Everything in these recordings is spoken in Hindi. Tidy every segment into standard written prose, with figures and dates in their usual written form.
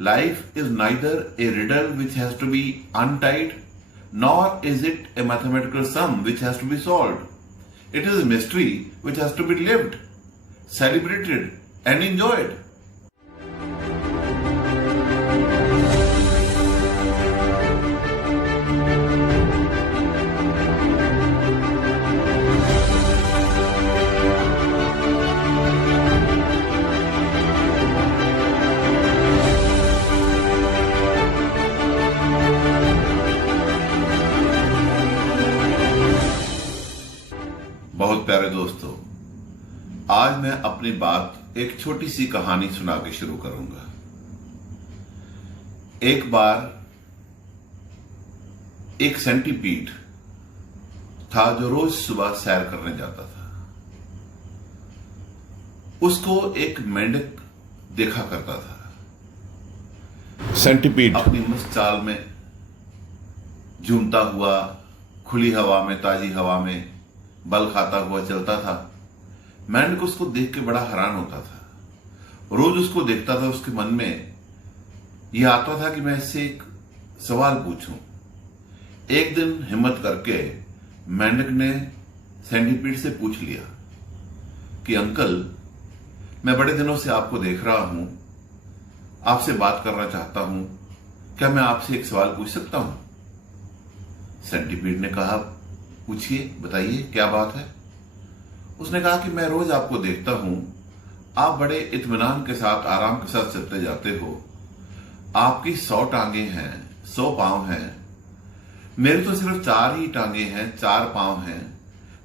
Life is neither a riddle which has to be untied, nor is it a mathematical sum which has to be solved. It is a mystery which has to be lived, celebrated, and enjoyed. बहुत प्यारे दोस्तों, आज मैं अपनी बात एक छोटी सी कहानी सुना के शुरू करूंगा। एक बार एक सेंटीपीड था जो रोज सुबह सैर करने जाता था। उसको एक मेंढक देखा करता था। सेंटीपीड अपनी मस्त चाल में झूमता हुआ खुली हवा में, ताजी हवा में बल खाता हुआ चलता था। मेंढक उसको देख के बड़ा हैरान होता था। रोज उसको देखता था, उसके मन में यह आता था कि मैं इससे एक सवाल पूछूं। एक दिन हिम्मत करके मेंढक ने सेंटीपीड से पूछ लिया कि अंकल, मैं बड़े दिनों से आपको देख रहा हूं, आपसे बात करना चाहता हूं, क्या मैं आपसे एक सवाल पूछ सकता हूं? सेंटीपीड ने कहा, पूछिए, बताइए क्या बात है। उसने कहा कि मैं रोज आपको देखता हूं, आप बड़े इत्मीनान के साथ, आराम के साथ चलते जाते हो। आपकी 100 टांगे हैं, 100 पांव हैं। मेरे तो सिर्फ 4 ही टांगे हैं, 4 पांव हैं।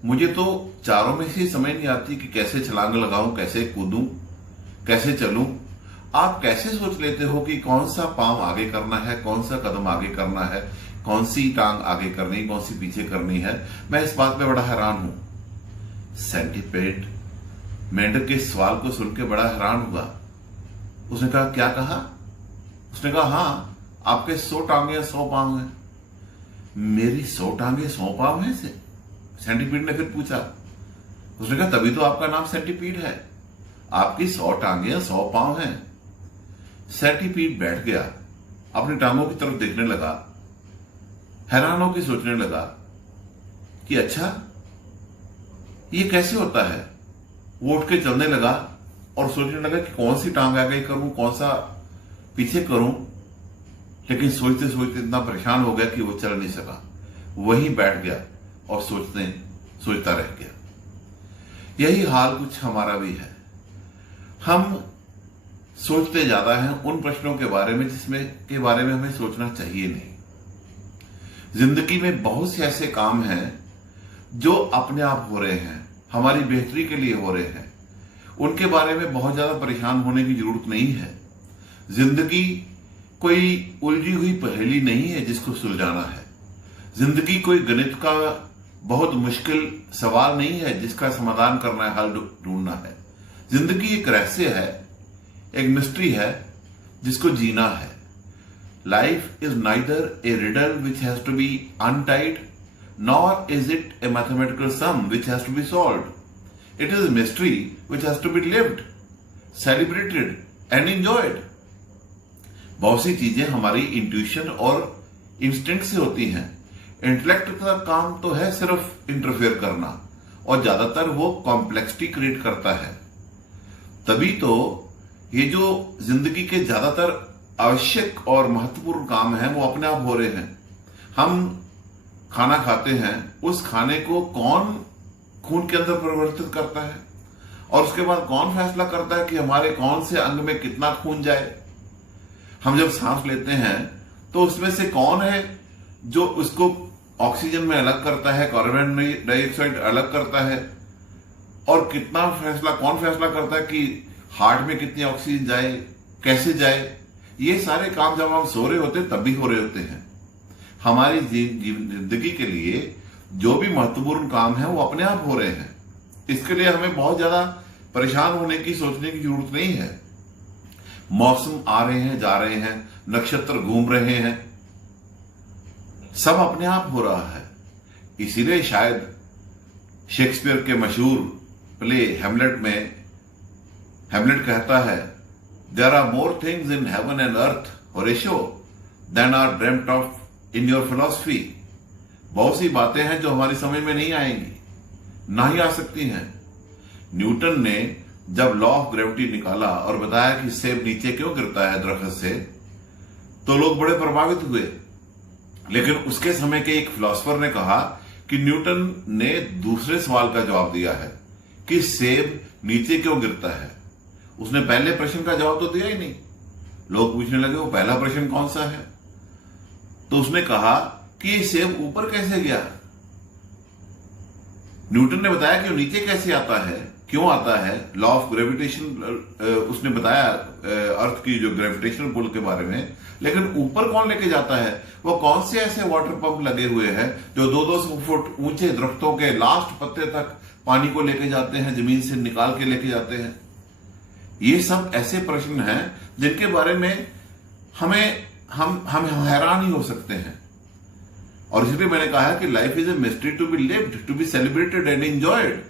मुझे तो चारों में से समझ नहीं आती कि कैसे छलांग लगाऊं, कैसे कूदूं, कैसे चलूं। आप कैसे सोच लेते हो कि कौन सा पांव आगे करना है, कौन सा कदम आगे करना है, कौन सी टांग आगे करनी, कौन सी पीछे करनी है? मैं इस बात पे बड़ा हैरान हूं। सेंटीपीड मेंढक के सवाल को सुन के बड़ा हैरान हुआ। उसने कहा, क्या कहा? उसने कहा, हाँ, आपके 100 टांगे 100 पांव हैं। मेरी 100 टांगे 100 पांव हैं से? सेंटीपीड ने फिर पूछा। उसने कहा, तभी तो आपका नाम सेंटीपीड है। आपकी 100 टांगे 100 पांव हैं। सेंटीपीड बैठ गया, अपनी टांगों की तरफ देखने लगा, हैरान होकर सोचने लगा कि अच्छा, ये कैसे होता है। वो उठ के चलने लगा और सोचने लगा कि कौन सी टांग आगे करूं, कौन सा पीछे करूं। लेकिन सोचते सोचते इतना परेशान हो गया कि वो चल नहीं सका। वहीं बैठ गया और सोचता रह गया। यही हाल कुछ हमारा भी है। हम सोचते ज्यादा हैं उन प्रश्नों के बारे में के बारे में हमें सोचना चाहिए नहीं। जिंदगी में बहुत से ऐसे काम हैं जो अपने आप हो रहे हैं, हमारी बेहतरी के लिए हो रहे हैं। उनके बारे में बहुत ज्यादा परेशान होने की जरूरत नहीं है। जिंदगी कोई उलझी हुई पहेली नहीं है जिसको सुलझाना है। जिंदगी कोई गणित का बहुत मुश्किल सवाल नहीं है जिसका समाधान करना है, हल ढूंढना है। जिंदगी एक रहस्य है, एक मिस्ट्री है जिसको जीना है। Life is neither a riddle which has to be untied, nor is it a mathematical sum which has to be solved. It is a mystery which has to be lived, celebrated, and enjoyed. बहुत सी चीजें हमारी इंट्यूशन और इंस्टिंक्ट से होती हैं। इंटेलेक्ट का काम तो है सिर्फ इंटरफेयर करना, और ज्यादातर वो कॉम्प्लेक्सिटी क्रिएट करता है। तभी तो ये जो जिंदगी के ज्यादातर आवश्यक और महत्वपूर्ण काम है वो अपने आप हो रहे हैं। हम खाना खाते हैं, उस खाने को कौन खून के अंदर परिवर्तित करता है, और उसके बाद कौन फैसला करता है कि हमारे कौन से अंग में कितना खून जाए। हम जब सांस लेते हैं तो उसमें से कौन है जो उसको ऑक्सीजन में अलग करता है, कार्बन डाइऑक्साइड अलग करता है, और कौन फैसला करता है कि हार्ट में कितनी ऑक्सीजन जाए, कैसे जाए। ये सारे काम जब हम सो रहे होते तब भी हो रहे होते हैं। हमारी जिंदगी के लिए जो भी महत्वपूर्ण काम है वो अपने आप हो रहे हैं। इसके लिए हमें बहुत ज्यादा परेशान होने की, सोचने की जरूरत नहीं है। मौसम आ रहे हैं, जा रहे हैं, नक्षत्र घूम रहे हैं, सब अपने आप हो रहा है। इसीलिए शायद शेक्सपियर के मशहूर प्ले हेमलेट में हेमलेट कहता है, there are more things in heaven and earth Horatio than are dreamed of in your philosophy. बहुत सी बातें हैं जो हमारी समझ में नहीं आएंगी, ना ही आ सकती हैं। न्यूटन ने जब लॉ ऑफ ग्रेविटी निकाला और बताया कि सेब नीचे क्यों गिरता है दरख्त से, तो लोग बड़े प्रभावित हुए। लेकिन उसके समय के एक फिलोसोफर ने कहा कि न्यूटन ने दूसरे सवाल का जवाब दिया है कि सेब नीचे क्यों गिरता है। उसने पहले प्रश्न का जवाब तो दिया ही नहीं। लोग पूछने लगे वो पहला प्रश्न कौन सा है, तो उसने कहा कि सेब ऊपर कैसे गया। न्यूटन ने बताया कि वो नीचे कैसे आता है, क्यों आता है। लॉ ऑफ ग्रेविटेशन उसने बताया अर्थ की जो ग्रेविटेशनल पुल के बारे में। लेकिन ऊपर कौन लेके जाता है, वो कौन से ऐसे वाटर पंप लगे हुए हैं जो 2-2 फुट ऊंचे दरख्तों के लास्ट पत्ते तक पानी को लेके जाते हैं, जमीन से निकाल के लेके जाते हैं। ये सब ऐसे प्रश्न हैं जिनके बारे में हम हैरान ही हो सकते हैं। और इसलिए मैंने कहा कि life is a mystery to be lived, to be celebrated and enjoyed.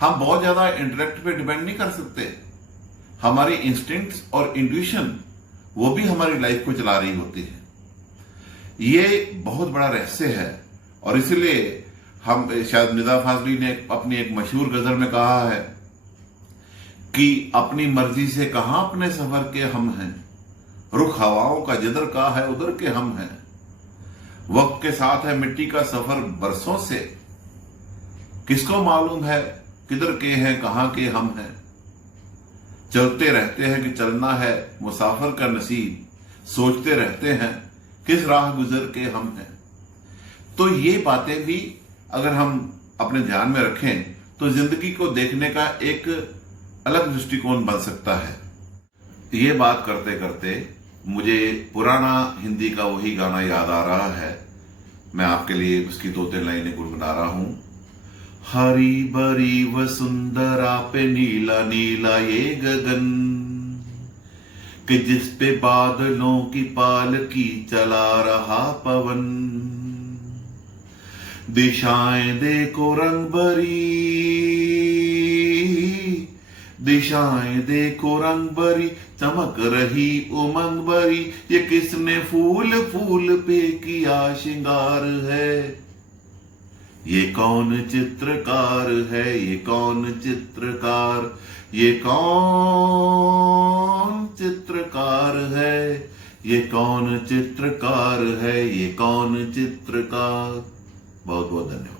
हम बहुत ज्यादा इंटेलेक्ट पे डिपेंड नहीं कर सकते। हमारी इंस्टिंक्ट्स और इंट्यूशन वो भी हमारी लाइफ को चला रही होती है। ये बहुत बड़ा रहस्य है। और इसलिए हम शायद निदा फाजली ने अपनी एक मशहूर गजल में कहा है कि अपनी मर्जी से कहां अपने सफर के हम हैं, रुख हवाओं का जिधर का है उधर के हम हैं। वक्त के साथ है मिट्टी का सफर बरसों से, किसको मालूम है किधर के हैं कहां के हम हैं। चलते रहते हैं कि चलना है मुसाफिर का नसीब, सोचते रहते हैं किस राह गुजर के हम हैं। तो ये बातें भी अगर हम अपने ध्यान में रखें तो जिंदगी को देखने का एक अलग दृष्टिकोण बन सकता है। ये बात करते करते मुझे पुराना हिंदी का वही गाना याद आ रहा है। मैं आपके लिए उसकी 2-3 लाइनें गुनगुना रहा हूं। हरी भरी वसुंधरा पे नीला नीला ये गगन, कि जिस पे बादलों की पालकी चला रहा पवन। दिशाएं देखो रंग भरी, दिशाएं देखो रंग भरी, चमक रही उमंग भरी। ये किसने फूल फूल पे किया श्रृंगार है, ये कौन चित्रकार है, ये कौन चित्रकार, ये कौन चित्रकार है, ये कौन चित्रकार है, ये कौन चित्रकार। बहुत बहुत धन्यवाद।